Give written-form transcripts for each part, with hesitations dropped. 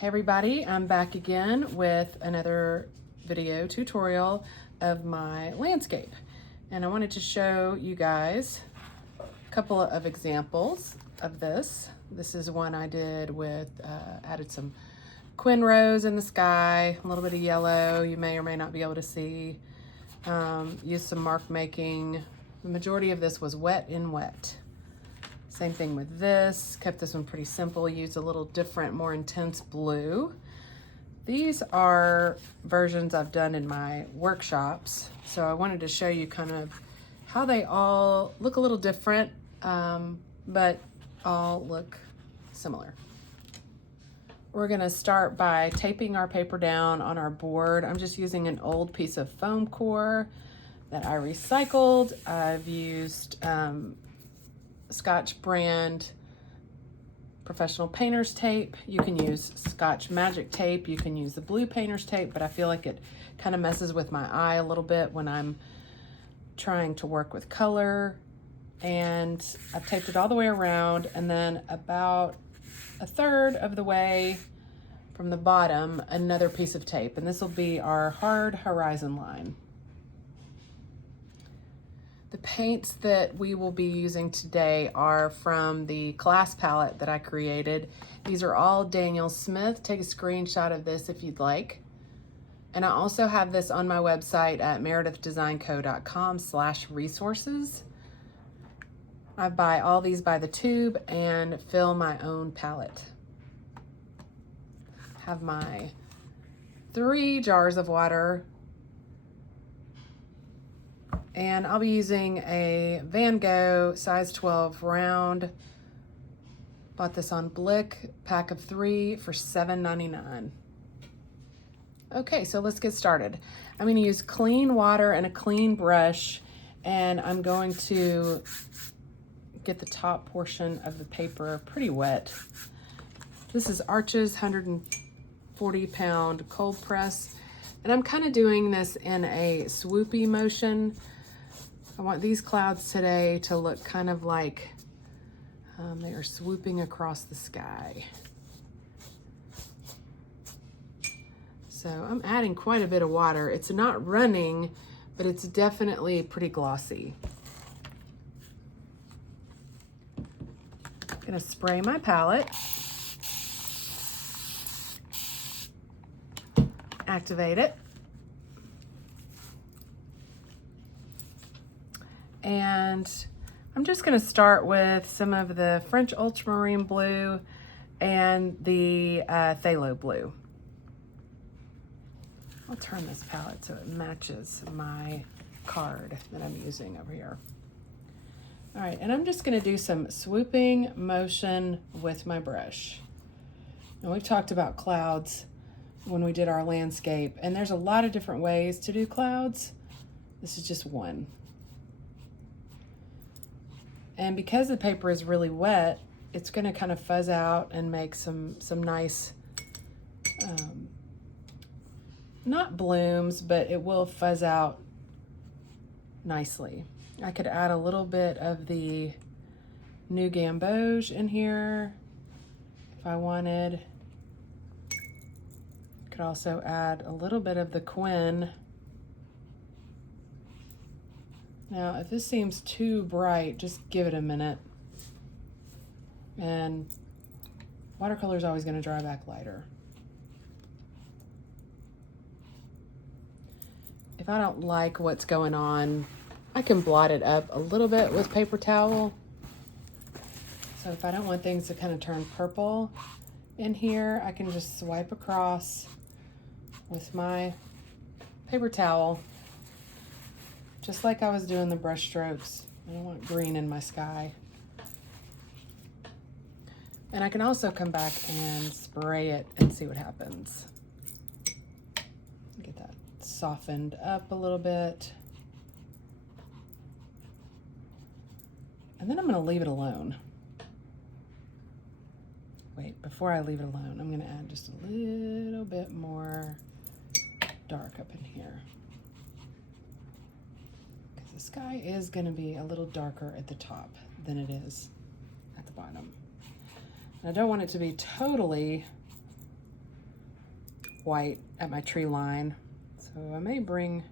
Hey everybody, I'm back again with another video tutorial of my landscape. And I wanted to show you guys a couple of examples of this. This is one I did with, added some quin rose in the sky, a little bit of yellow, you may or may not be able to see. Used some mark making. The majority of this was wet in wet. Same thing with this, kept this one pretty simple, used a little different, more intense blue. These are versions I've done in my workshops, so I wanted to show you kind of how they all look a little different, but all look similar. We're gonna start by taping our paper down on our board. I'm just using an old piece of foam core that I recycled. I've used Scotch brand Professional Painters Tape. You can use Scotch Magic Tape. You can use the blue Painters Tape, but I feel like it kind of messes with my eye a little bit when I'm trying to work with color. And I've taped it all the way around, and then about a third of the way from the bottom, another piece of tape. And this will be our hard horizon line. The paints that we will be using today are from the class palette that I created. These are all Daniel Smith. Take a screenshot of this if you'd like. And I also have this on my website at meredithdesignco.com/resources. I buy all these by the tube and fill my own palette. Have my 3 jars of water. And I'll be using a Van Gogh size 12 round. Bought this on Blick, pack of 3 for $7.99. Okay, so let's get started. I'm gonna use clean water and a clean brush, and I'm going to get the top portion of the paper pretty wet. This is Arches 140-pound cold press, and I'm kind of doing this in a swoopy motion. I want these clouds today to look kind of like they are swooping across the sky. So I'm adding quite a bit of water. It's not running, but it's definitely pretty glossy. I'm gonna spray my palette. Activate it. And I'm just going to start with some of the French ultramarine blue and the phthalo blue. I'll turn this palette so it matches my card that I'm using over here. All right, and I'm just going to do some swooping motion with my brush. Now, we've talked about clouds when we did our landscape, and there's a lot of different ways to do clouds. This is just one. And because the paper is really wet, it's going to kind of fuzz out and make some nice, not blooms, but it will fuzz out nicely. I could add a little bit of the new gamboge in here if I wanted. Could also add a little bit of the quin. Now, if this seems too bright, just give it a minute. And watercolor is always going to dry back lighter. If I don't like what's going on, I can blot it up a little bit with paper towel. So if I don't want things to kind of turn purple in here, I can just swipe across with my paper towel, just like I was doing the brush strokes. I don't want green in my sky. And I can also come back and spray it and see what happens. Get that softened up a little bit. And then I'm gonna leave it alone. Wait, before I leave it alone, I'm gonna add just a little bit more dark up in here. Because the sky is gonna be a little darker at the top than it is at the bottom. And I don't want it to be totally white at my tree line. So I may bring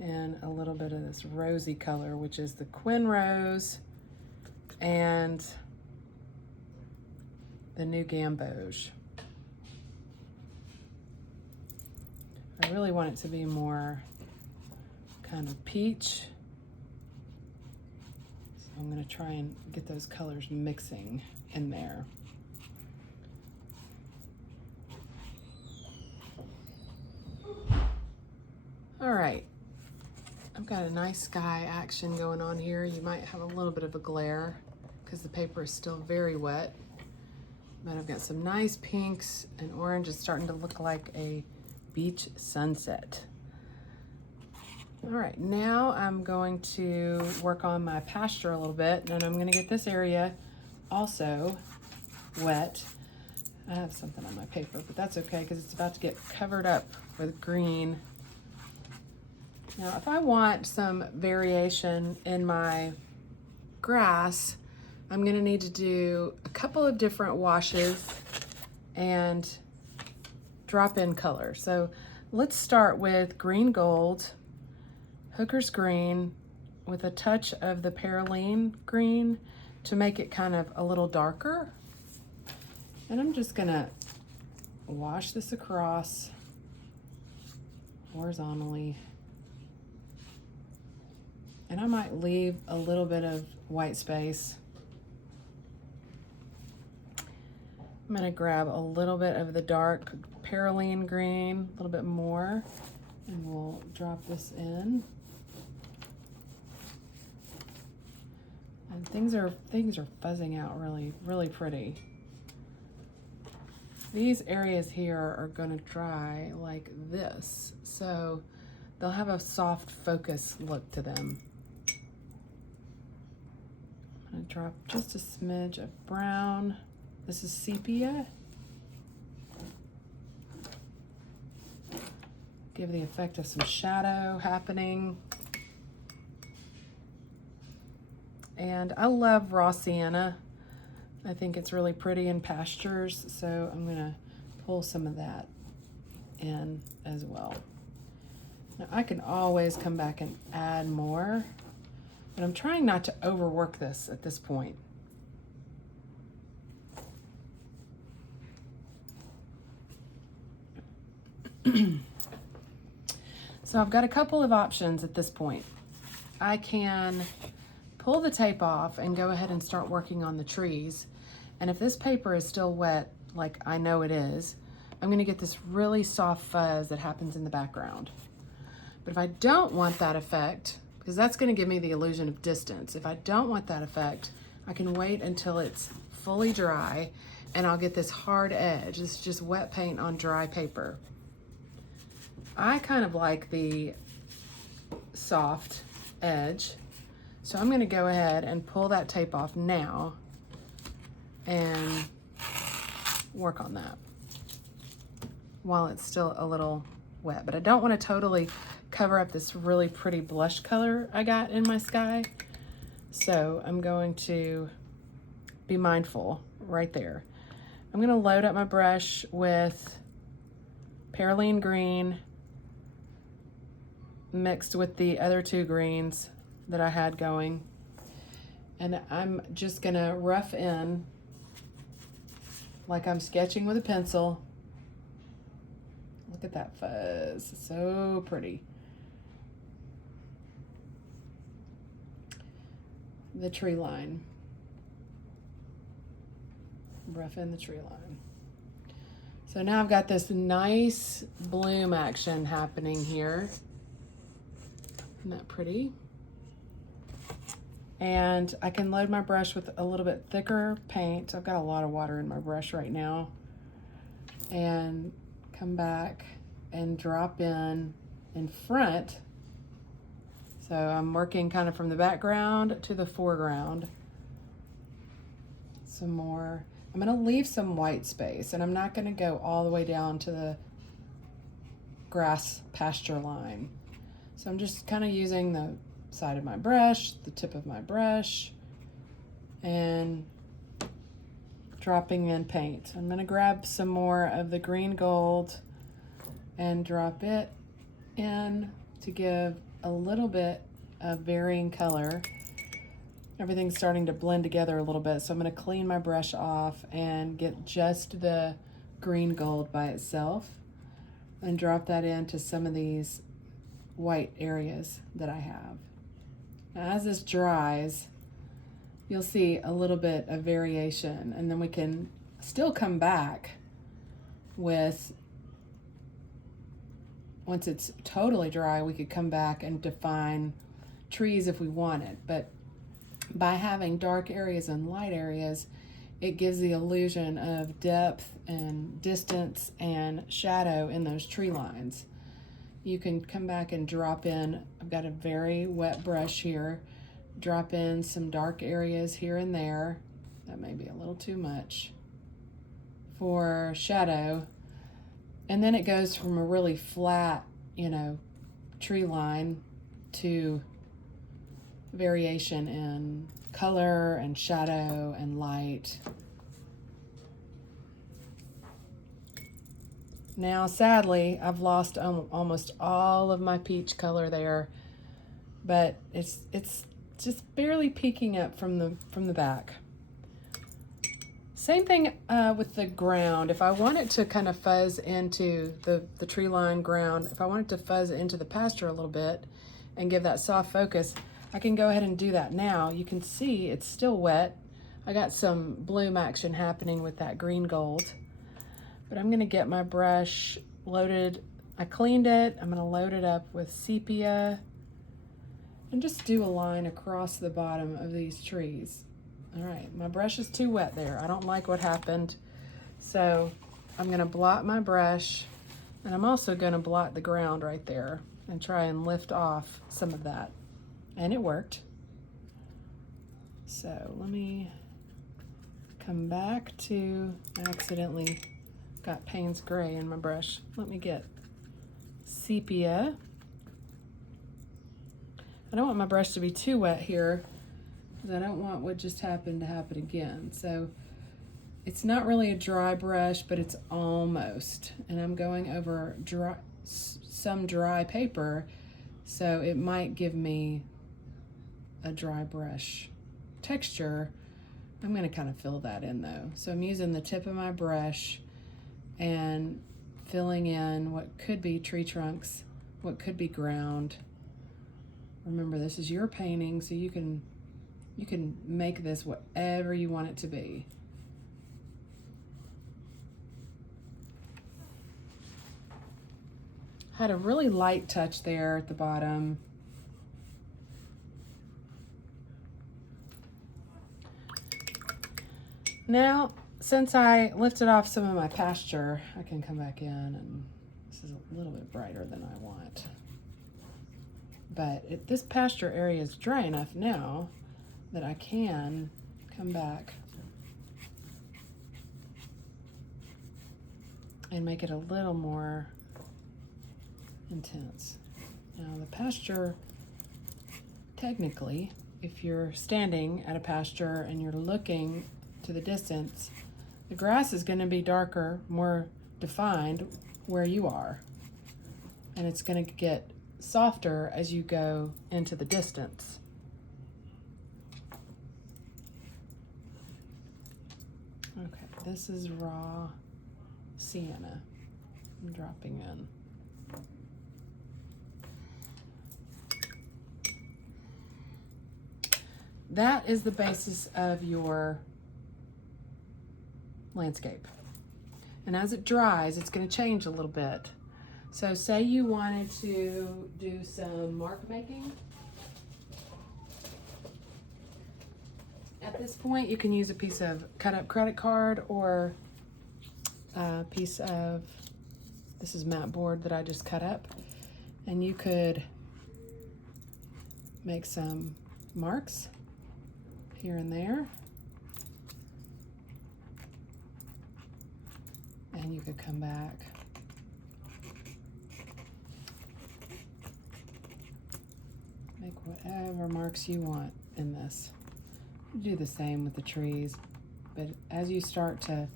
in a little bit of this rosy color, which is the Quin Rose and the new Gamboge. I really want it to be more kind of peach. So I'm going to try and get those colors mixing in there. All right, I've got a nice sky action going on here. You might have a little bit of a glare because the paper is still very wet, but I've got some nice pinks and orange. It's starting to look like a beach sunset. All right, now I'm going to work on my pasture a little bit, and I'm going to get this area also wet. I have something on my paper, but that's okay because it's about to get covered up with green. Now, if I want some variation in my grass, I'm going to need to do a couple of different washes and drop in color. So let's start with green gold, Hooker's green, with a touch of the Perylene green to make it kind of a little darker. And I'm just going to wash this across horizontally. And I might leave a little bit of white space. I'm gonna grab a little bit of the dark Perylene green, a little bit more, and we'll drop this in. And things are fuzzing out really pretty. These areas here are gonna dry like this, so they'll have a soft focus look to them. I'm gonna drop just a smidge of brown. This is sepia. Give the effect of some shadow happening. And I love raw sienna. I think it's really pretty in pastures, so I'm gonna pull some of that in as well. Now I can always come back and add more, but I'm trying not to overwork this at this point. So I've got a couple of options at this point. I can pull the tape off and go ahead and start working on the trees. And if this paper is still wet, like I know it is, I'm gonna get this really soft fuzz that happens in the background. But if I don't want that effect, because that's gonna give me the illusion of distance, if I don't want that effect, I can wait until it's fully dry and I'll get this hard edge. This is just wet paint on dry paper. I kind of like the soft edge, so I'm gonna go ahead and pull that tape off now and work on that while it's still a little wet. But I don't want to totally cover up this really pretty blush color I got in my sky, so I'm going to be mindful right there. I'm gonna load up my brush with Perylene green mixed with the other two greens that I had going. And I'm just gonna rough in like I'm sketching with a pencil. Look at that fuzz, so pretty. The tree line. Rough in the tree line. So now I've got this nice bloom action happening here. Isn't that pretty? And I can load my brush with a little bit thicker paint. I've got a lot of water in my brush right now. And come back and drop in front. So I'm working kind of from the background to the foreground. Some more. I'm gonna leave some white space, and I'm not gonna go all the way down to the grass pasture line. So I'm just kind of using the side of my brush, the tip of my brush, and dropping in paint. I'm gonna grab some more of the green gold and drop it in to give a little bit of varying color. Everything's starting to blend together a little bit, so I'm going to clean my brush off and get just the green gold by itself and drop that into some of these white areas that I have. Now, as this dries, you'll see a little bit of variation, and then we can still come back with, once it's totally dry, we could come back and define trees if we wanted. But by having dark areas and light areas, it gives the illusion of depth and distance and shadow in those tree lines. You can come back and drop in, I've got a very wet brush here, drop in some dark areas here and there. That may be a little too much for shadow. And then it goes from a really flat, tree line to variation in color and shadow and light. Now, sadly, I've lost almost all of my peach color there, but it's just barely peeking up from the back. Same thing with the ground. If I want it to kind of fuzz into the tree line ground, if I want it to fuzz into the pasture a little bit and give that soft focus, I can go ahead and do that now. You can see it's still wet. I got some bloom action happening with that green gold. But I'm gonna get my brush loaded. I cleaned it. I'm gonna load it up with sepia and just do a line across the bottom of these trees. All right, my brush is too wet there. I don't like what happened. So I'm gonna blot my brush, and I'm also gonna blot the ground right there and try and lift off some of that. And it worked. So let me come back to, I accidentally got Payne's Gray in my brush. Let me get sepia. I don't want my brush to be too wet here because I don't want what just happened to happen again. So it's not really a dry brush, but it's almost. And I'm going over some dry paper, so it might give me a dry brush texture. I'm going to kind of fill that in though. So I'm using the tip of my brush and filling in what could be tree trunks, what could be ground. Remember, this is your painting, so you can make this whatever you want it to be. Had a really light touch there at the bottom. Now, since I lifted off some of my pasture, I can come back in, and this is a little bit brighter than I want. But this pasture area is dry enough now that I can come back and make it a little more intense. Now the pasture, technically, if you're standing at a pasture and you're looking to the distance, the grass is going to be darker, more defined where you are. And it's going to get softer as you go into the distance. Okay, this is raw sienna. I'm dropping in. That is the basis of your landscape. And as it dries, it's going to change a little bit. So say you wanted to do some mark making. At this point, you can use a piece of cut up credit card or a piece of, this is mat board that I just cut up. And you could make some marks here and there. And you could come back make whatever marks you want in this. Do the same with the trees, but as you start to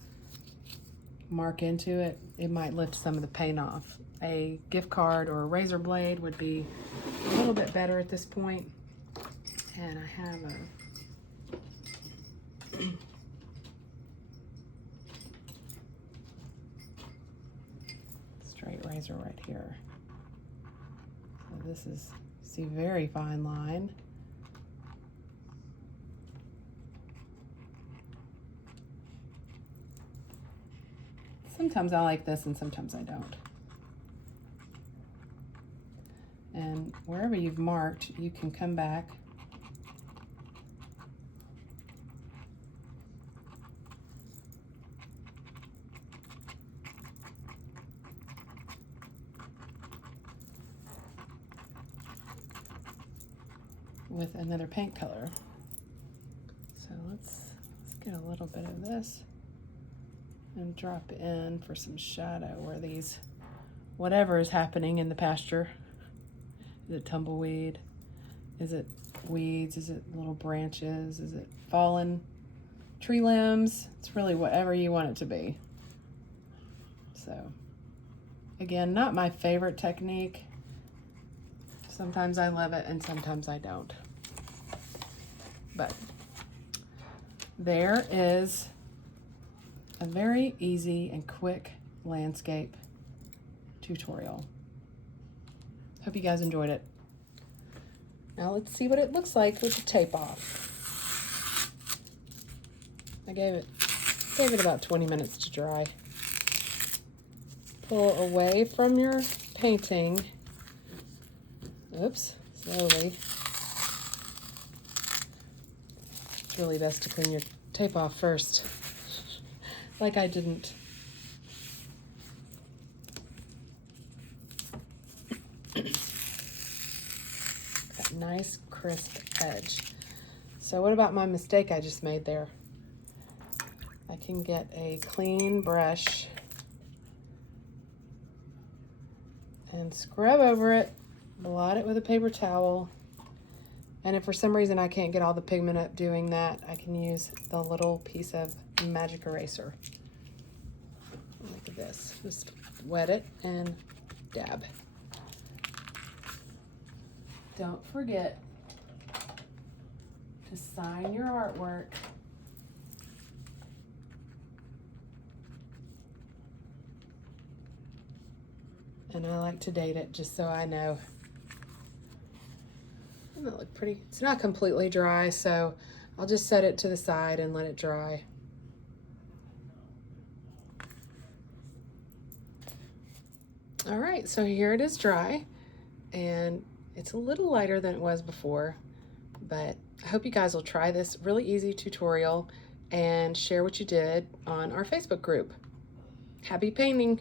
mark into it, it might lift some of the paint off. a gift card or a razor blade would be a little bit better at this point. And I have a straight razor right here. So this is, see, very fine line. Sometimes I like this and sometimes I don't. And wherever you've marked, you can come back with another paint color. So let's get a little bit of this and drop in for some shadow where these, whatever is happening in the pasture. Is it tumbleweed? Is it weeds? Is it little branches? Is it fallen tree limbs? It's really whatever you want it to be. So again, not my favorite technique. Sometimes I love it and sometimes I don't. But there is a very easy and quick landscape tutorial. Hope you guys enjoyed it. Now let's see what it looks like with the tape off. I gave it about 20 minutes to dry. Pull away from your painting. Oops, slowly. It's really best to clean your tape off first, like I didn't. That nice crisp edge. So what about my mistake I just made there? I can get a clean brush and scrub over it, blot it with a paper towel, and if for some reason I can't get all the pigment up doing that, I can use the little piece of magic eraser. Look at this, just wet it and dab. Don't forget to sign your artwork. And I like to date it just so I know. Doesn't it look pretty? It's not completely dry, so I'll just set it to the side and let it dry. All right, so here it is dry, and it's a little lighter than it was before, but I hope you guys will try this really easy tutorial and share what you did on our Facebook group. Happy painting!